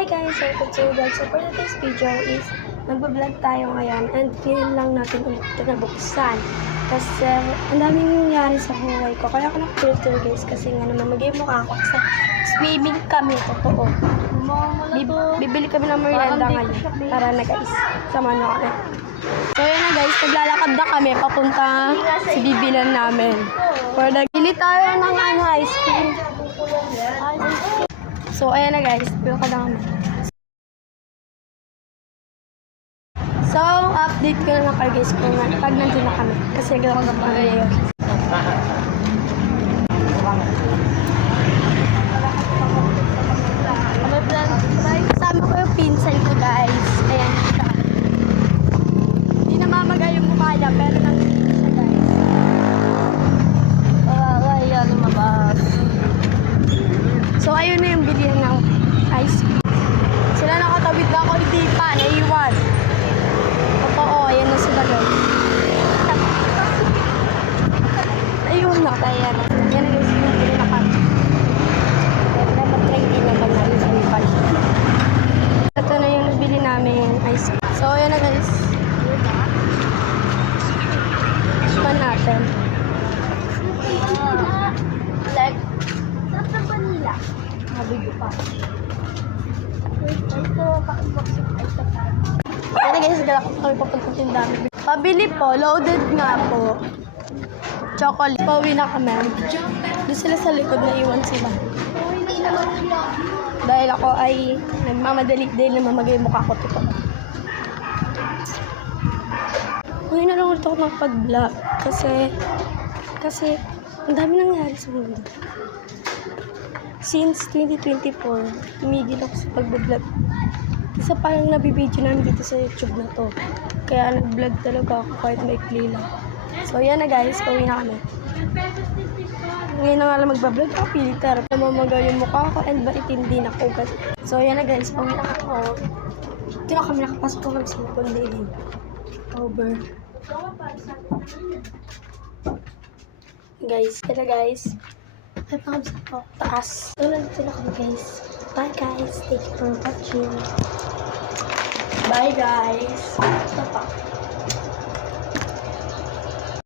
Hi guys! Welcome to vlog. So for today's video is magbablog tayo ngayon and ngayon lang natin ulit ito nabuksan. Kasi ang daming nangyari sa buhay ko. Kaya ako nag-filter guys kasi nga naman mag-mukha ako kasi swimming kami. Totoo. Bibili kami ng merienda ngayon para na guys. Sama nyo kami. So yun na guys, naglalakad na kami papunta sa bibilan namin. Bili tayo ng ice cream. So, ayan na guys. Pilakad na kami. So, update ko na lang kayo guys kung pag nandun na kami. Kasi naglalakad na kami ngayon. Kasama ko yung pinsan ko guys. Ayan. Hindi namamagay yung mukha niya, pero nandito siya guys. Ayan, lumabas. So, ayun na yung bilihan ng ice cream. Sila nakatawid na ako, hindi pa, naiwan. Totoo, ayan na sila guys. Ayun na, kaya na. Yan na guys, yung bili na kami. Kaya mag-try din naman na yung iPad. Ito na yung nabili namin ice cream. So, ayan na guys. Ipan natin. Like, sa Manila. Mabigo pa. Ito, pakiboksin. Kaya guys, galak ko kami papuntang tindahan. Pabili po, loaded nga po. Chocolate. Pauwi na kami. Doon sila sa likod, naiwan sila. Dahil ako ay nagmamadali dahil namamagay yung mukha ko. Ngayon na lang ulit ako nakapag-vlog. Kasi ang dami nangyari sa mundo. Since 2024, tumigil ako sa pag-vlog. Isa parang nabibideo namin dito sa YouTube na to. Kaya nag-vlog talaga ako kahit maikli lang. So yan na guys, pauwi na kami. Ngayon na nga lang magbablog ako, filter. Namamaga yung mukha ko and maitindi na ko. So yan na guys, pauwi na ako. Dito na kami nakapasok ko kami sa likod din. Over. Guys, ito guys. Ay, kami sa taas. So, nandito na kami guys. Bye guys. Thank you for watching. Bye guys. Ito pa.